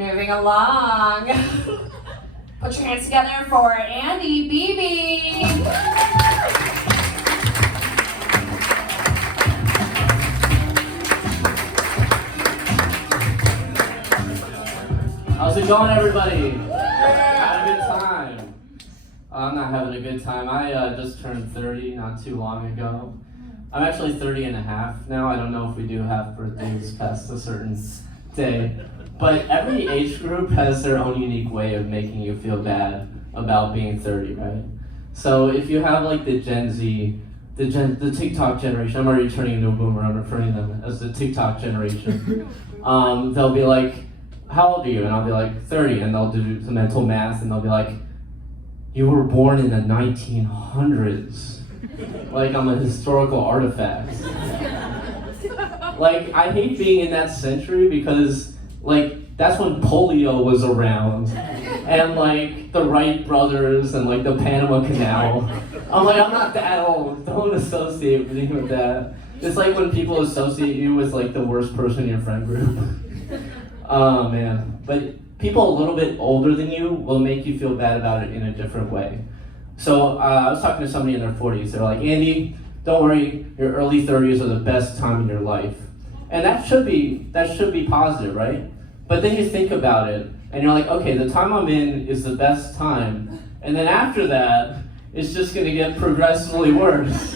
Moving along. Put your hands together for Andy Beebe. How's it going, everybody? Had a good time. I'm not having a good time. I just turned 30 not too long ago. I'm actually 30 and a half now. I don't know if we do have birthdays past a certain day. But every age group has their own unique way of making you feel bad about being 30, right? So if you have like the Gen Z, the TikTok generation, I'm already turning into a boomer, I'm referring to them as the TikTok generation. They'll be like, how old are you? And I'll be like, 30, and they'll do some mental math, and they'll be like, you were born in the 1900s. Like I'm a historical artifact. Like, I hate being in that century because, like, that's when polio was around, and like the Wright brothers and like the Panama Canal. I'm like, I'm not that old. Don't associate me with that. It's like when people associate you with like the worst person in your friend group. Oh man, but people a little bit older than you will make you feel bad about it in a different way. So I was talking to somebody in their 40s. They're like, Andy, don't worry, your early 30s are the best time in your life. And that should be positive, right? But then you think about it, and you're like, okay, the time I'm in is the best time, and then after that, it's just gonna get progressively worse.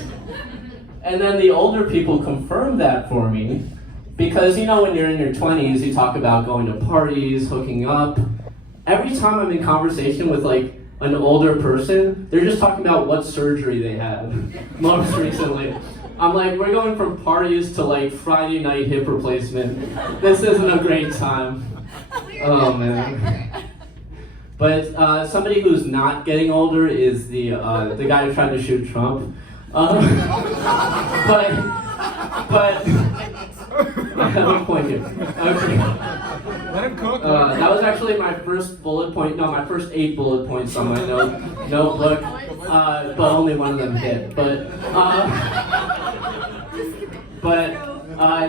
And then the older people confirm that for me, because you know when you're in your 20s, you talk about going to parties, hooking up. Every time I'm in conversation with like an older person, they're just talking about what surgery they had most recently. I'm like, we're going from parties to like Friday night hip replacement. This isn't a great time. Oh man. But somebody who's not getting older is the guy who tried to shoot Trump. But I have a point here. Okay. Let him cook. That was actually my first bullet point. No, my first 8 bullet points on my notebook. But only one of them hit.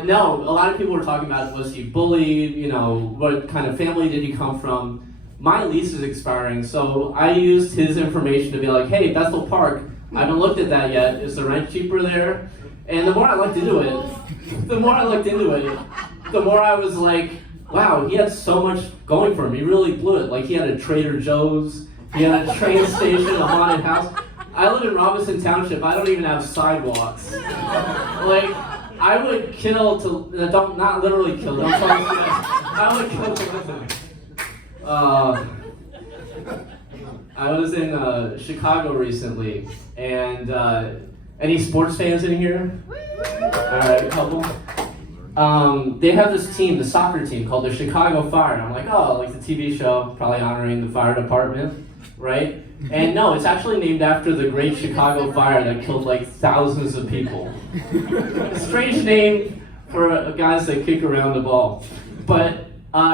No, a lot of people were talking about, was he bullied? You know, what kind of family did he come from? My lease is expiring, so I used his information to be like, hey, Bethel Park, I haven't looked at that yet. Is the rent cheaper there? And the more I looked into it, the more I was like, wow, he had so much going for him. He really blew it. Like, he had a Trader Joe's, he had a train station, a haunted house. I live in Robinson Township. I don't even have sidewalks. Like, I would kill to, not literally kill, don't tell me that. I would kill to listen. I was in Chicago recently, and any sports fans in here? Alright, a couple. They have this team, the soccer team, called the Chicago Fire. And I'm like, oh, like the TV show, probably honoring the fire department, right? And no, it's actually named after the Great Chicago Fire that killed like thousands of people. Strange name for guys that kick around the ball. But,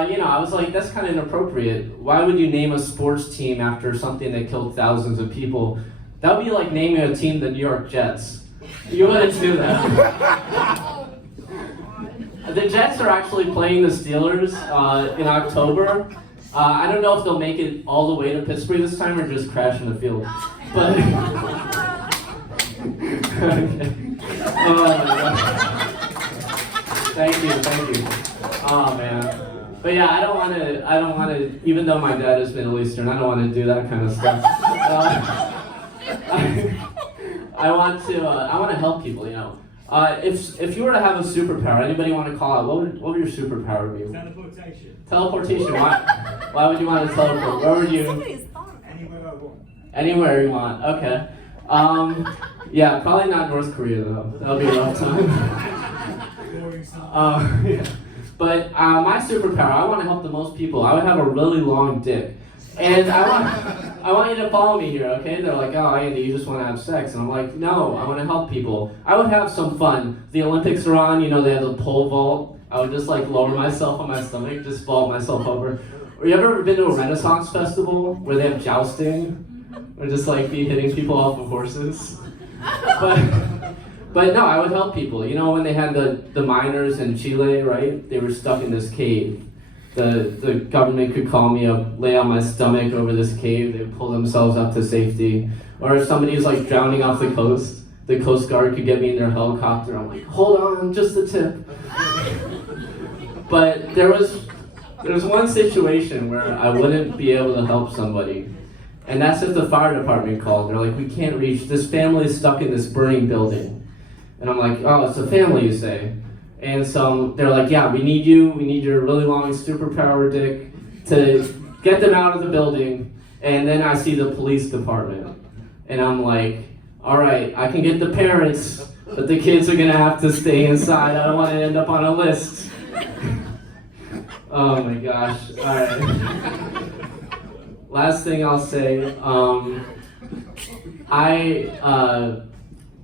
you know, I was like, that's kind of inappropriate. Why would you name a sports team after something that killed thousands of people? That would be like naming a team the New York Jets. You wouldn't do that. The Jets are actually playing the Steelers in October. I don't know if they'll make it all the way to Pittsburgh this time or just crash in the field. But okay. Thank you. Oh man. But yeah, I don't want to. Even though my dad is Middle Eastern, I don't want to do that kind of stuff. I want to help people. You know. If you were to have a superpower, anybody want to call out? What would your superpower be? Teleportation. Teleportation. Why would you want to teleport? Where would you? Anywhere I want. Anywhere you want. Okay. Yeah, probably not North Korea though. That'll be a rough time. Yeah. But my superpower, I want to help the most people. I would have a really long dick, and I want you to follow me here, okay? They're like, oh, Andy, you just want to have sex. And I'm like, no, I want to help people. I would have some fun. The Olympics are on, you know, they have the pole vault. I would just like lower myself on my stomach, just vault myself over. Or you ever been to a Renaissance festival where they have jousting? Or just like be hitting people off of horses? But no, I would help people. You know when they had the miners in Chile, right? They were stuck in this cave. the government could call me up, lay on my stomach over this cave, they would pull themselves up to safety. Or if somebody's like drowning off the Coast Guard could get me in their helicopter. I'm like, hold on, just the tip. But there was one situation where I wouldn't be able to help somebody. And that's if the fire department called. They're like, we can't reach, this family is stuck in this burning building. And I'm like, oh, it's a family, you say. And so they're like, yeah, we need your really long superpower dick to get them out of the building. And then I see the police department. And I'm like, all right, I can get the parents, but the kids are gonna have to stay inside. I don't want to end up on a list. Oh my gosh, all right. Last thing I'll say,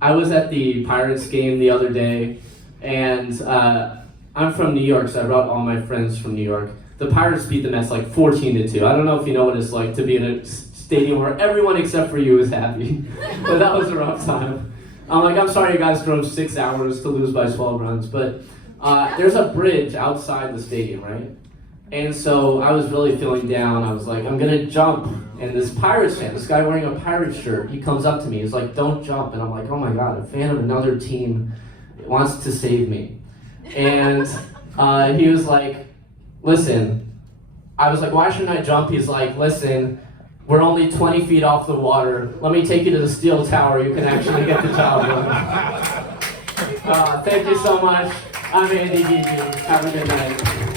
I was at the Pirates game the other day, and I'm from New York, so I brought all my friends from New York. The Pirates beat the Mets like 14-2. I don't know if you know what it's like to be in a stadium where everyone except for you is happy, but that was a rough time. I'm sorry you guys drove 6 hours to lose by 12 runs, but there's a bridge outside the stadium, right? And so I was really feeling down. I was like, I'm gonna jump. And this Pirates fan, this guy wearing a Pirates shirt, he comes up to me. He's like, don't jump. And I'm like, oh my God, a fan of another team wants to save me. And he was like, listen. I was like, why shouldn't I jump? He's like, listen, we're only 20 feet off the water. Let me take you to the steel tower. You can actually get the job done. Thank you so much. I'm Andy Gigi. Have a good night.